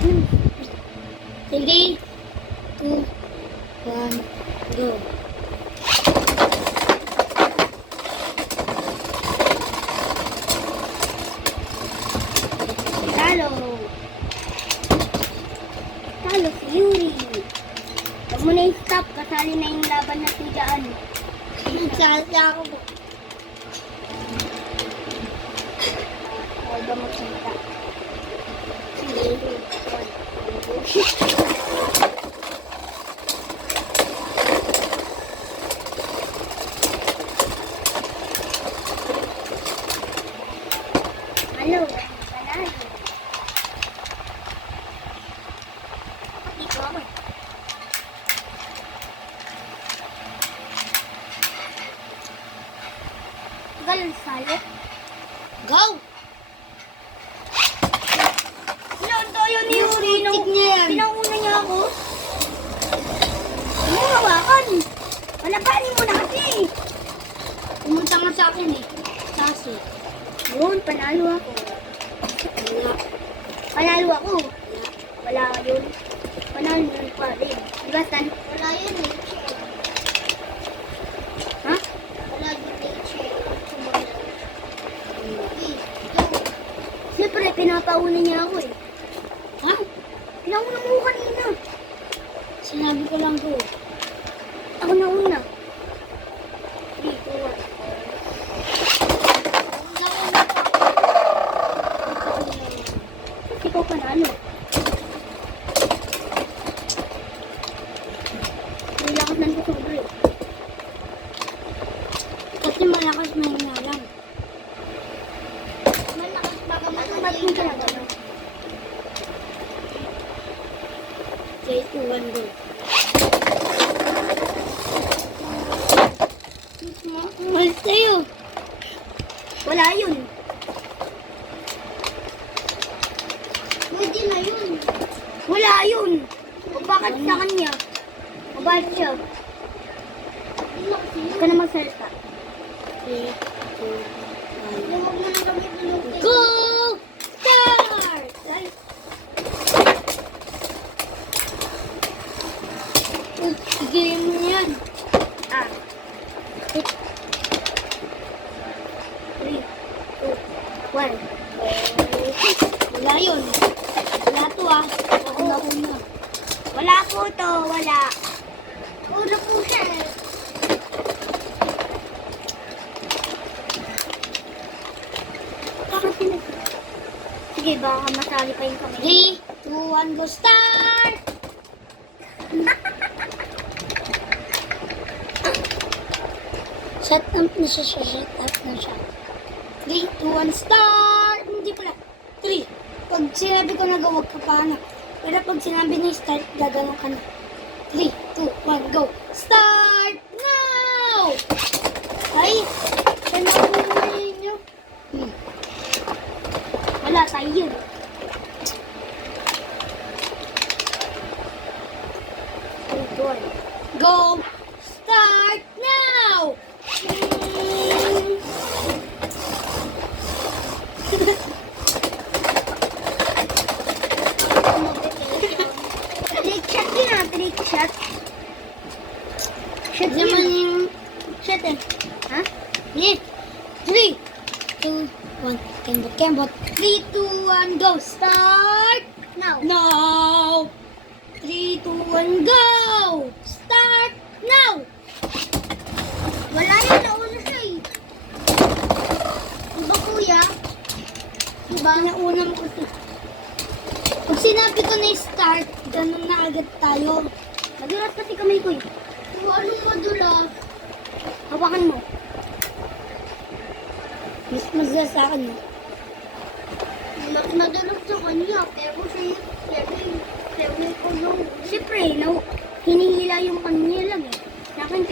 3, 2, 1, go. Talo. Talo si Yuri. Huwag mo na i-stop. Kasali na yung laban natin dyan. Nagsasya ako po. Huwag ba magsalita? Hello, panalo. Ikaw ako. Tagal salo. Go! Tayo ni Yuri. Pinauna niya ako. Ano mo hawakan? Palabanin mo na kasi. Pumunta nga sa akin eh. Kaso. Yun, panalo ako. Wala. Panalo ako. Wala yun. Panalo yun pa rin. Diba, Stan? Wala yun eh. Ha? Wala yun eh. Siyempre, pinapauna niya ako eh. Ha? Pinauna mo kanina. Sinabi ko lang ko. Ako na una. Hindi ko. Ikaw panalo. May lakas ng kusobra eh. Kasi malakas na yung alam. Malakas baka matubad mo talaga. 3, 2, 1, go. Malis tayo. Wala yun. Pwede na yun. Wala yun. O bakit sa kanya? O bakit siya? Huwag ka na magsalita. 3, 2, 1. Go! Start! Game mo yan. 3, 2, 1. Wala yun. Wala to ah. Ako na una. Wala po to. Wala. Una po siya eh. Sige, baka masali pa yung kamay. 3, 2, 1, go start! Shut up na siya, shut up na siya. 3, 2, 1, start! Hindi pala. 3. Pag sinabi ko na gawag ka pa na. Pero pag sinabi na start, gagawin ka na. 3, 2, 1, go! Start! Now! Ay! Panakunin nyo. Wala tayo yun. Go! Start now! Trick shot yun ah, trick shot. Shot naman yung shot eh. Ha? 3, 2, 1. Kembot, kembot. 3, 2, 1, go! Start! Now! Now! 3, 2, 1, go! Start now! Wala yun, nauna siya eh. Diba kuya? Diba, nauna mo kasi. Pag sinabi ko na start, ganun na agad tayo. Madulas kasi kamay ko eh. Anong madulas? Hawakan mo. Mas madulas sa akin mo. Mas madulas sa kanya, pero siya siyempre, hinihila yung kanya lang eh. Sa akin,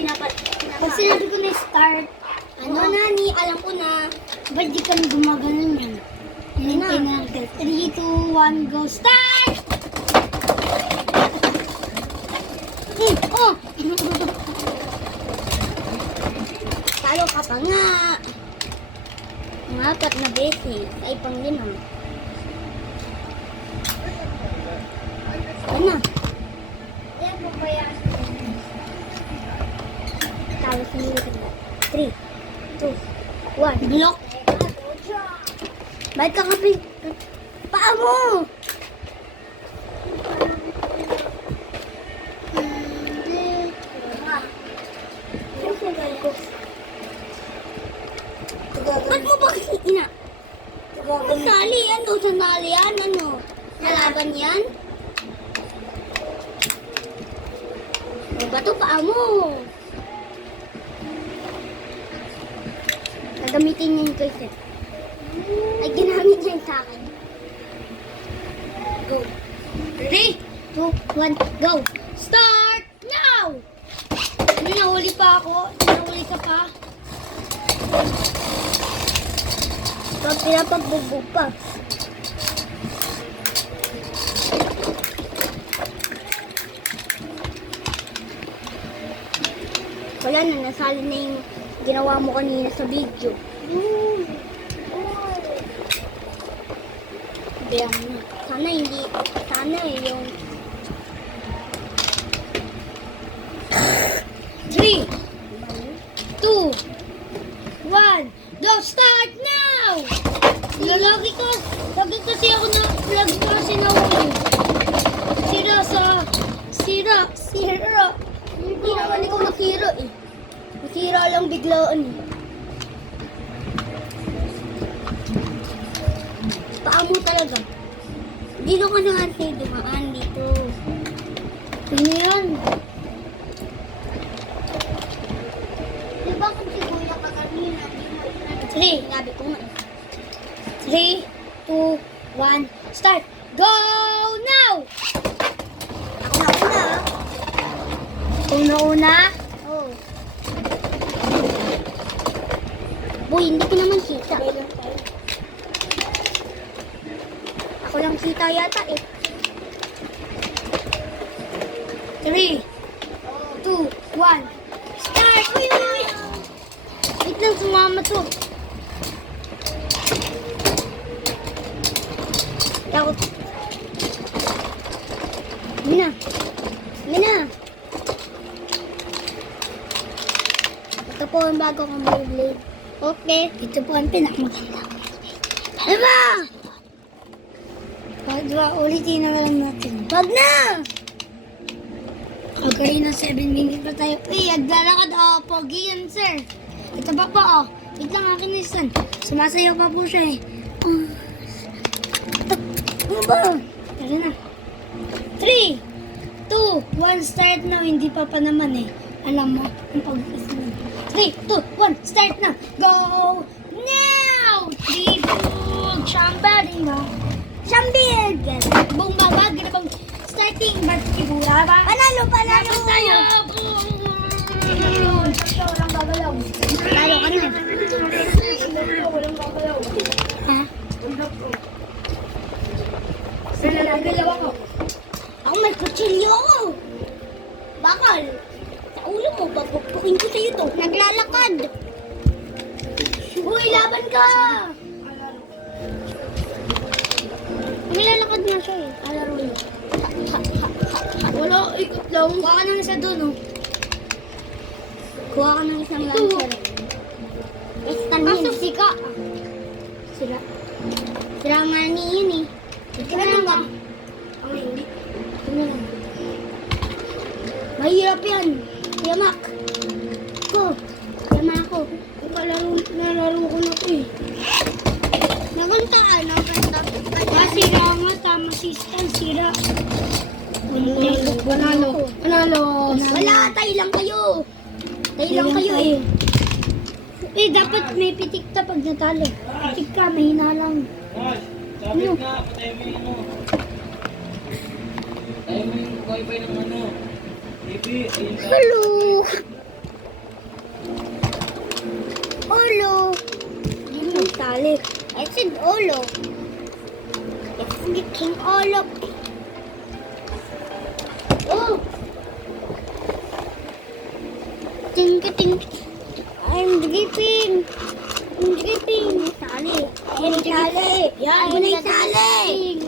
pag sinabi ko na start, nani, alam ko na, ba't di kami gumaganon yan? Hinintay na agad. 3, 2, 1, go, start! Oh! Talo ka pa nga. Ang 4 na beses ay pang 5. Ba't ka kapi? Paa mo! Hindi. Ba't mo ba kasi ina? Sandali yan, sandali yan, ano? Nalaban yan? Ano ba ito? Paa mo? Gagamitin niya yung toys eh. Ay, ginamit niya yung sa akin. Go. Ready? 2, 1, go. Start now! Hindi, nahuli pa ako. Nahuli ka pa. Pag pinapagbubog pa. Wala na, nasali na yung ginawa mo kanina sa video. Sana hindi, sana yung 3, 2, 1, go, start now! Lagi kasi ako na, lagi kasi nahuli. Sira. Hindi naman ikaw nasira eh. Nasira lang biglaan eh. Paa mo talaga. Dito ka na kasi dumaan dito. Ano yan? Diba kung si Kuya ka kanina, di mo sabi ko nga. 3, 2, 1, start! Go now! Ako na una. Oo. Boy, hindi ko naman kita. Ako lang kita yata eh. 3, 2, 1, start! Uy! Wait lang, sumama to. Takot. Mina. Ito po ang bago kong Beyblade. Okay. Ito po ang pinakamaganda. Ano ba? Ulitin na lang natin. Wag na! Okay na 7 minutes pa tayo. Aglalakad ako. Pogi yan, sir. Ito pa po, oh. Wait lang, akin na isan. Sumasayaw pa po siya, eh. Ano ba? Tara na. 3, 2, 1, start now. Hindi pa naman, eh. Alam mo, ang pag-isa na. 3, 2, 1, start na. Go now! 3, 2, somebody na. Sambil! Bong mawag na bang starting but sigura ba? Panalo tayo! Walang gagalaw. Talo ka na. Walang gagalaw. Ha? Sila nagalaw ako. Ako may kutsilyo ako. Bakal. Sa ulo mo, papukpukin ko sa'yo to. Naglalakad. Uy, laban ka! Nilalakad na siya eh. Alaro niya. Wala, ikot lang. Kuha ka ng isa doon, oh. Kuha ka ng isang lancer. Kaso sika. Sira. Sira nga ni yun eh. Sira na nga. Ang hindi. Sira na. Mahirap yan. Kuya Mac. Kuya Mac ako. Nalaro ko na ito eh. Naguntaan ang kanta. Sira nga, tama system, sira. Panalo. Wala, tayo lang kayo. Tayo lang kayo eh. Dapat may pitik ka pag natalo. Pitik ka, mahina lang. Sabi nga, patay mo yung ano. Patay mo yung wifi ng ano. TV, ayun ka. Hello. Hindi mo tali. I said Olo. It's the King Olo. Oh! Ting. I'm dripping. Tali. Yan, mo na yung tali.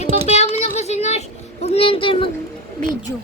Ipabayaan mo na kasi, Nash. Huwag na yun tayo mag-video.